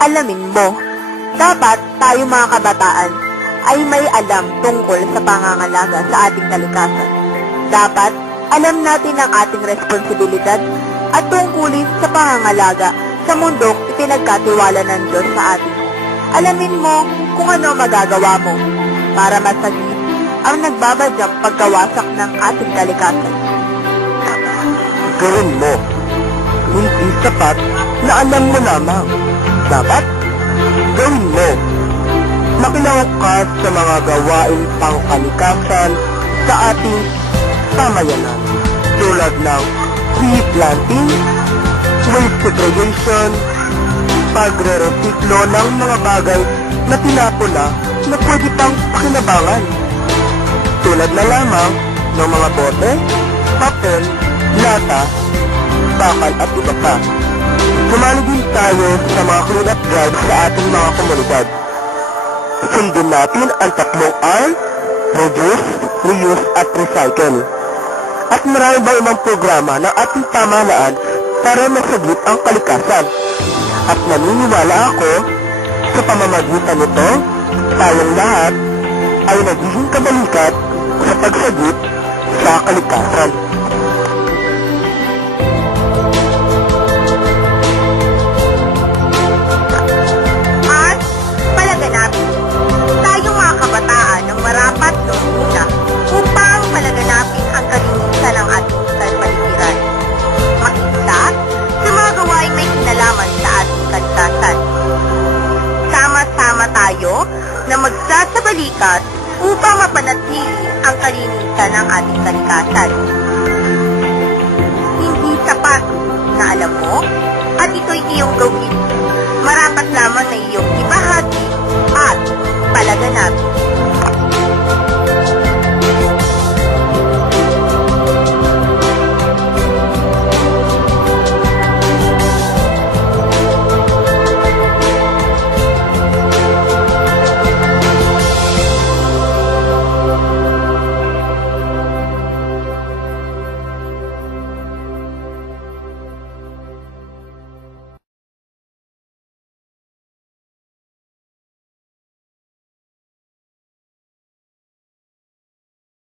alamin mo. Dapat tayo mga kabataan ay may alam tungkol sa pangangalaga sa ating kalikasan. Dapat alam natin ang ating responsibilidad at tungkulin sa pangangalaga sa mundong ipinagkatiwala ng Diyos sa atin. Alamin mo kung ano magagawa mo para masagip ang nagbabadyang pagkawasak ng ating kalikasan. Gawin mo. Hindi sapat na alam mo lamang. Dapat gawin mo. Makilahok ka sa mga gawain pangkalikasan sa ating pamayanan tulad ng tree planting, waste segregation, pagre-resiklo ng mga bagay na tinapon na pwede pang pakinabangan tulad na lamang ng mga bote, papel, lata, bakal at iba pa. Sumali din tayo sa mga clean-up drive sa ating mga komunidad. Sundin natin ang 3 R, reduce, reuse at recycle. At marami bang ibang programa ng ating pamahalaan para masagip ang kalikasan. At naniniwala ako sa pamamagitan nito, tayong lahat ay nagiging kabalikat sa pagsagip sa kalikasan. At palaganapin tayong mga kabataan ng marapat noong una upang palaganapin ang kalinisan ng ating paligiran. Makita sa mga gawaing may kinalaman sa ating kalikasan. Sama-sama tayo na magsasabalikat upang mapanatili ang kalinisan ng ating kalikasan. Hindi sapat na alam mo at ito'y iyong gawin